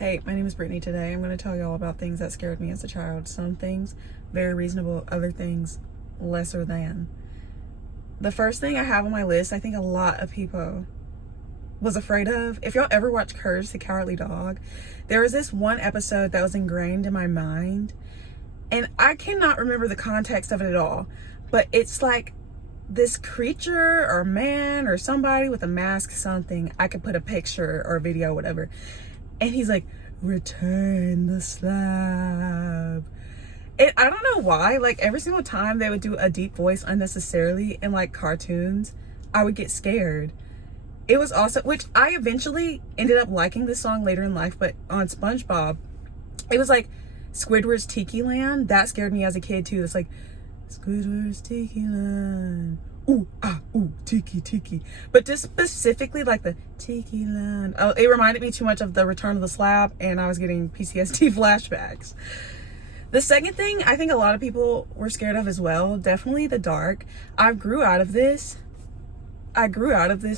Hey, my name is Brittany. Today I'm going to tell you all about things that scared me as a child. Some things very reasonable, other things lesser than. The first thing I have on my list, I think a lot of people was afraid of. If y'all ever watch Courage the Cowardly Dog, there was this one episode that was ingrained in my mind, and I cannot remember the context of it at all, but it's like this creature or man or somebody with a mask, something. I could put a picture or a video, whatever. And he's like, return the slab. And I don't know why, like every single time they would do a deep voice unnecessarily in like cartoons, I would get scared. It was also, which I eventually ended up liking this song later in life, but on SpongeBob, it was like Squidward's Tiki Land. That scared me as a kid too. It's like, Squidward's Tiki Land. Ooh, ah, ooh, tiki, tiki. But just specifically like the Tiki Land. Oh, it reminded me too much of the Return of the Slab, and I was getting PTSD flashbacks. The second thing I think a lot of people were scared of as well, definitely the dark. I grew out of this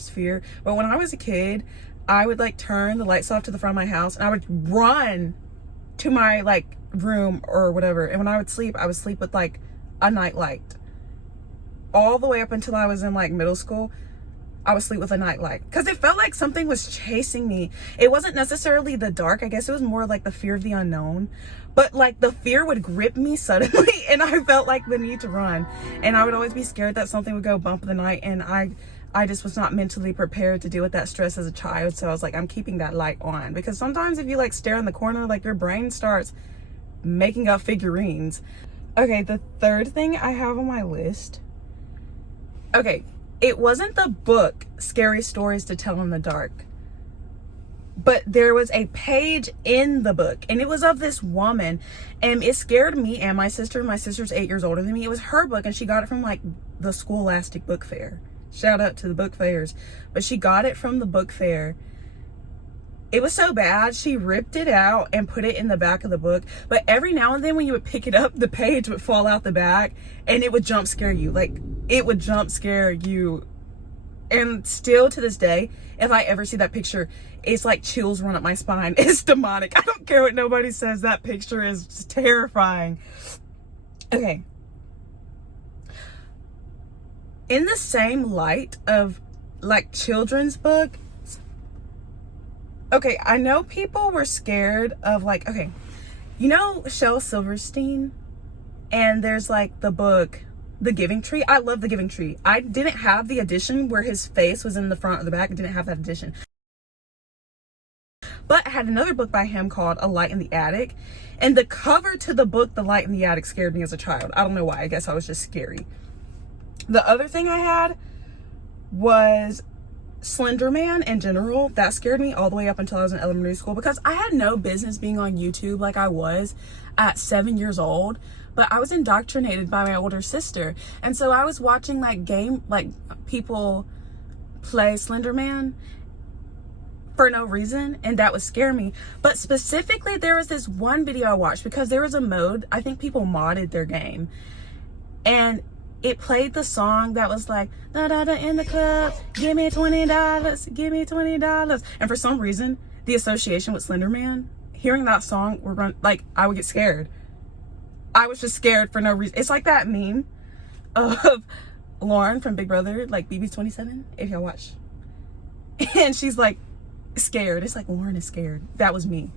fear. But when I was a kid, I would like turn the lights off to the front of my house and I would run to my like room or whatever. And when I would sleep with like a night light. All the way up until I was in like middle school, I would sleep with a night light because it felt like something was chasing me. It wasn't necessarily the dark. I guess it was more like the fear of the unknown, but like the fear would grip me suddenly and I felt like the need to run. And I would always be scared that something would go bump in the night, and I just was not mentally prepared to deal with that stress as a child. So I was like, I'm keeping that light on, because sometimes if you like stare in the corner, like your brain starts making up figurines. Okay, the third thing I have on my list. Okay, it wasn't the book Scary Stories to Tell in the Dark, but there was a page in the book and it was of this woman, and it scared me and my sister. My sister's 8 years older than me. It was her book and she got it from like the Scholastic Book Fair. Shout out to the book fairs. But she got it from the book fair. It was so bad, she ripped it out and put it in the back of the book. But every now and then when you would pick it up, the page would fall out the back and it would jump scare you. Like, it would jump scare you. And still to this day, if I ever see that picture, it's like chills run up my spine. It's demonic. I don't care what nobody says. That picture is terrifying. Okay. In the same light of like children's book, okay, I know people were scared of like, okay, you know Shel Silverstein? And there's like the book, The Giving Tree. I love The Giving Tree. I didn't have the edition where his face was in the front or the back. I didn't have that edition. But I had another book by him called A Light in the Attic. And the cover to the book, The Light in the Attic, scared me as a child. I don't know why. I guess I was just scary. The other thing I had was Slender Man in general. That scared me all the way up until I was in elementary school, because I had no business being on YouTube like I was at 7 years old, but I was indoctrinated by my older sister. And so I was watching like people play Slender Man for no reason, and that would scare me. But specifically, there was this one video I watched because there was a mode, I think people modded their game, and it played the song that was like, da da da in the club, give me $20, give me $20. And for some reason, the association with Slender Man, hearing that song would run, like, I would get scared. I was just scared for no reason. It's like that meme of Lauren from Big Brother, like BB's 27, if y'all watch. And she's like scared. It's like Lauren is scared. That was me.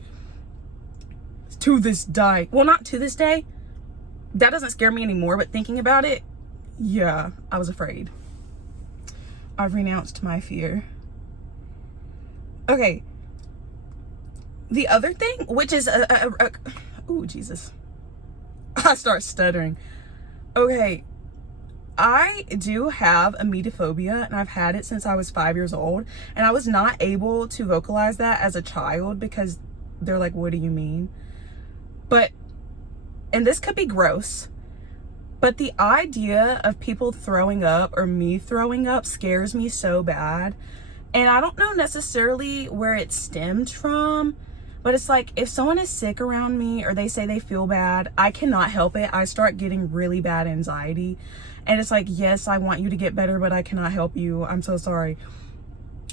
To this day. Well, not to this day. That doesn't scare me anymore, but thinking about it, yeah, I was afraid. I've renounced my fear. Okay. The other thing, which is oh, Jesus. I start stuttering. Okay. I do have emetophobia, and I've had it since I was 5 years old. And I was not able to vocalize that as a child because they're like, what do you mean? But, and this could be gross, but the idea of people throwing up or me throwing up scares me so bad. And I don't know necessarily where it stemmed from, but it's like if someone is sick around me or they say they feel bad, I cannot help it. I start getting really bad anxiety. And it's like, yes, I want you to get better, but I cannot help you. I'm so sorry.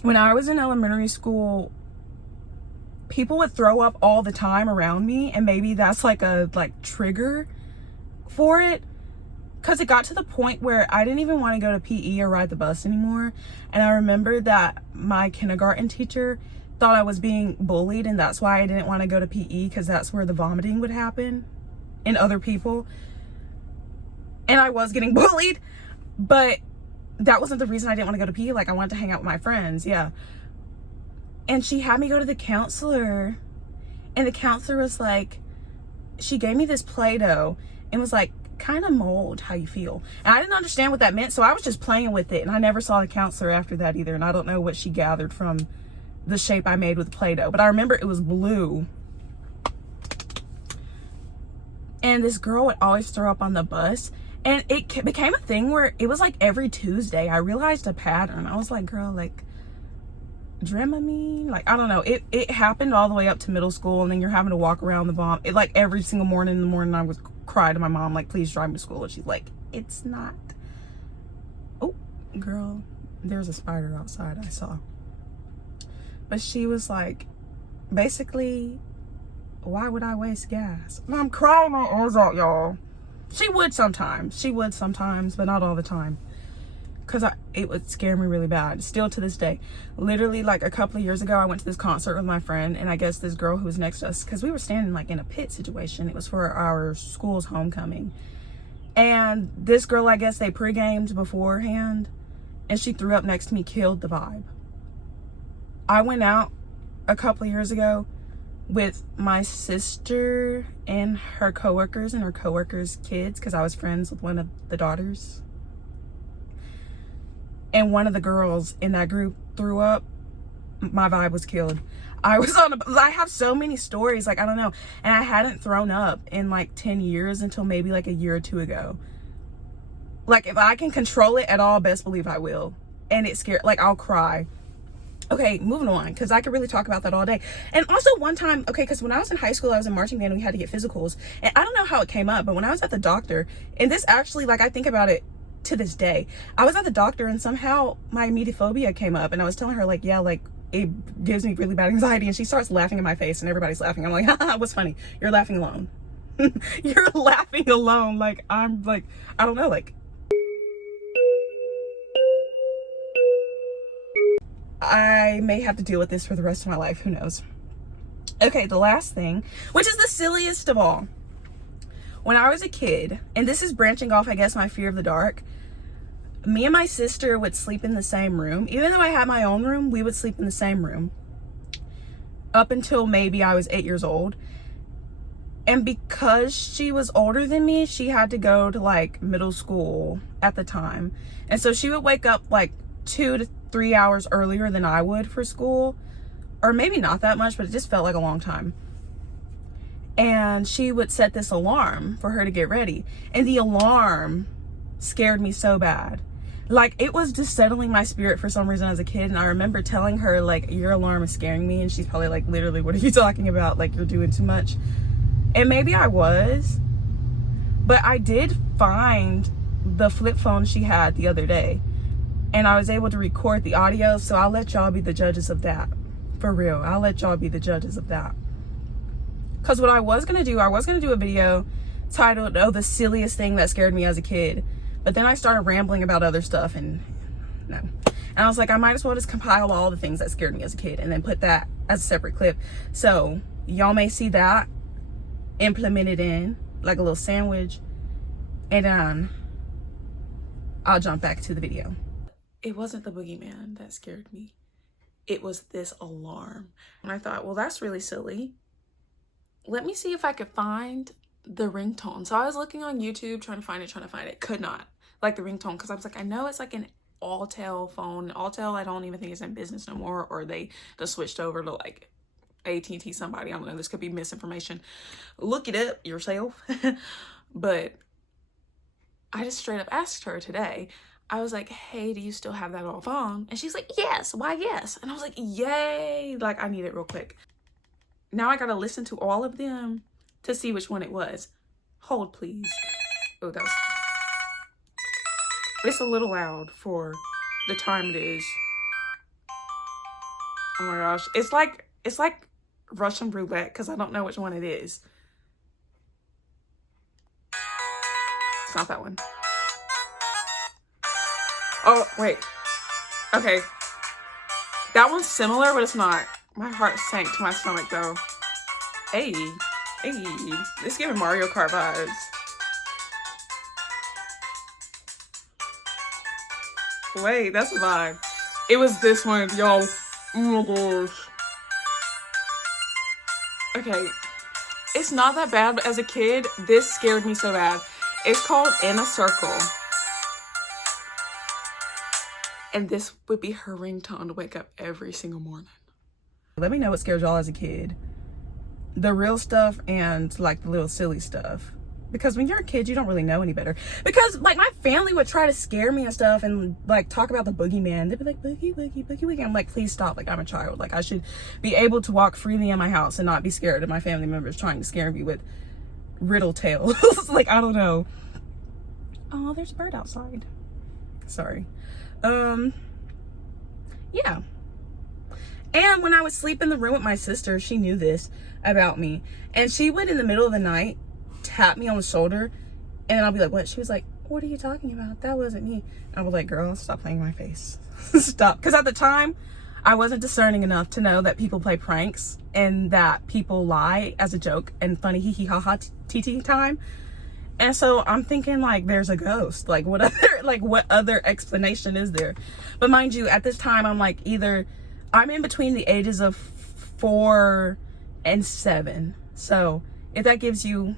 When I was in elementary school, people would throw up all the time around me, and maybe that's like a trigger for it. Because it got to the point where I didn't even want to go to PE or ride the bus anymore. And I remember that my kindergarten teacher thought I was being bullied, and that's why I didn't want to go to PE, because that's where the vomiting would happen in other people. And I was getting bullied, but that wasn't the reason I didn't want to go to PE. Like, I wanted to hang out with my friends, yeah. And she had me go to the counselor, and the counselor was like, she gave me this Play-Doh and was like, kind of mold how you feel. And I didn't understand what that meant, so I was just playing with it, and I never saw the counselor after that either, and I don't know what she gathered from the shape I made with Play-Doh, but I remember it was blue. And this girl would always throw up on the bus, and it became a thing where it was like every Tuesday. I realized a pattern. I was like, girl, like, Dramamine, like, I don't know. It happened all the way up to middle school, and then you're having to walk around the vom. It, like, every single morning in the morning, I would cry to my mom, like, please drive me to school. And she's like, it's not. Oh, girl, there's a spider outside, I saw. But she was like, basically, why would I waste gas? And I'm crying my eyes out, y'all. She would sometimes, but not all the time. Because it would scare me really bad, still to this day. Literally, like, a couple of years ago, I went to this concert with my friend, and I guess this girl who was next to us, because we were standing like in a pit situation. It was for our school's homecoming, and this girl, I guess they pre-gamed beforehand, and she threw up next to me, killed the vibe. I went out a couple of years ago with my sister and her coworkers and her coworkers' kids, because I was friends with one of the daughters. And one of the girls in that group threw up. My vibe was killed. I have so many stories, like, I don't know. And I hadn't thrown up in like 10 years until maybe like a year or two ago. Like, if I can control it at all, best believe I will. And it's scary, like, I'll cry. Okay, moving on, because I could really talk about that all day. And also one time, okay, because when I was in high school, I was in marching band, and we had to get physicals. And I don't know how it came up, but when I was at the doctor, and this actually, like, I think about it to this day, I was at the doctor, and somehow my emetophobia came up, and I was telling her, like, yeah, like, it gives me really bad anxiety, and she starts laughing in my face, and everybody's laughing. I'm like, haha, what's funny? You're laughing alone. You're laughing alone. Like, I'm like, I don't know, like, I may have to deal with this for the rest of my life, who knows. Okay, the last thing, which is the silliest of all. When I was a kid, and this is branching off, I guess, my fear of the dark, me and my sister would sleep in the same room. Even though I had my own room, we would sleep in the same room up until maybe I was 8 years old. And because she was older than me, she had to go to like middle school at the time. And so she would wake up like 2 to 3 hours earlier than I would for school, or maybe not that much, but it just felt like a long time. And she would set this alarm for her to get ready, and the alarm scared me so bad. Like, it was just settling my spirit for some reason as a kid. And I remember telling her, like, your alarm is scaring me, and she's probably like, literally, what are you talking about? Like, you're doing too much. And maybe I was, but I did find the flip phone she had the other day, and I was able to record the audio. So I'll let y'all be the judges of that. For real, I'll let y'all be the judges of that. Because what I was going to do a video titled, oh, the silliest thing that scared me as a kid. But then I started rambling about other stuff, and no. And I was like, I might as well just compile all the things that scared me as a kid and then put that as a separate clip. So y'all may see that implemented in like a little sandwich. And I'll jump back to the video. It wasn't the boogeyman that scared me. It was this alarm. And I thought, well, that's really silly. Let me see if I could find the ringtone. So I was looking on YouTube, trying to find it. Could not. Like, the ringtone, because I was like, I know it's like an Alltel phone. Alltel, I don't even think is in business no more, or they just switched over to like AT&T somebody. I don't know. This could be misinformation. Look it up yourself. But I just straight up asked her today. I was like, hey, do you still have that old phone? And she's like, yes. Why, yes. And I was like, yay. Like, I need it real quick. Now I gotta listen to all of them to see which one it was. Hold, please. Oh, that was... It's a little loud for the time it is. Oh my gosh. It's like Russian roulette because I don't know which one it is. It's not that one. Oh, wait. Okay. That one's similar, but it's not. My heart sank to my stomach, though. Hey. Hey. This giving Mario Kart vibes. Wait, that's a vibe. It was this one, y'all. Oh my gosh. Okay. It's not that bad, but as a kid, this scared me so bad. It's called In a Circle. And this would be her ringtone to wake up every single morning. Let me know what scared y'all as a kid. The real stuff and like the little silly stuff. Because when you're a kid, you don't really know any better. Because like my family would try to scare me and stuff and like talk about the boogeyman. They'd be like, boogie, boogie, boogie, boogie. I'm like, please stop. Like, I'm a child. Like, I should be able to walk freely in my house and not be scared of my family members trying to scare me with riddle tales. Like, I don't know. Oh, there's a bird outside. Sorry. Yeah. And when I would sleep in the room with my sister, she knew this about me. And she would, in the middle of the night, tap me on the shoulder. And I'll be like, what? She was like, what are you talking about? That wasn't me. And I was like, girl, stop playing in my face. Stop. Because at the time, I wasn't discerning enough to know that people play pranks and that people lie as a joke and funny hee hee ha ha TT time. And so I'm thinking like there's a ghost. Like what other explanation is there? But mind you, at this time I'm like I'm in between the ages of 4 and 7. So if that gives you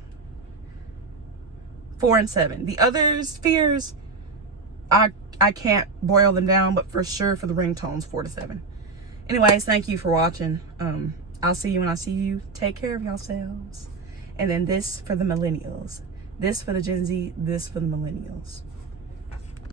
4 and 7. The others fears, I can't boil them down, but for sure for the ringtones, 4 to 7. Anyways, thank you for watching. I'll see you when I see you. Take care of yourselves. And then this for the millennials. This for the Gen Z, this for the millennials.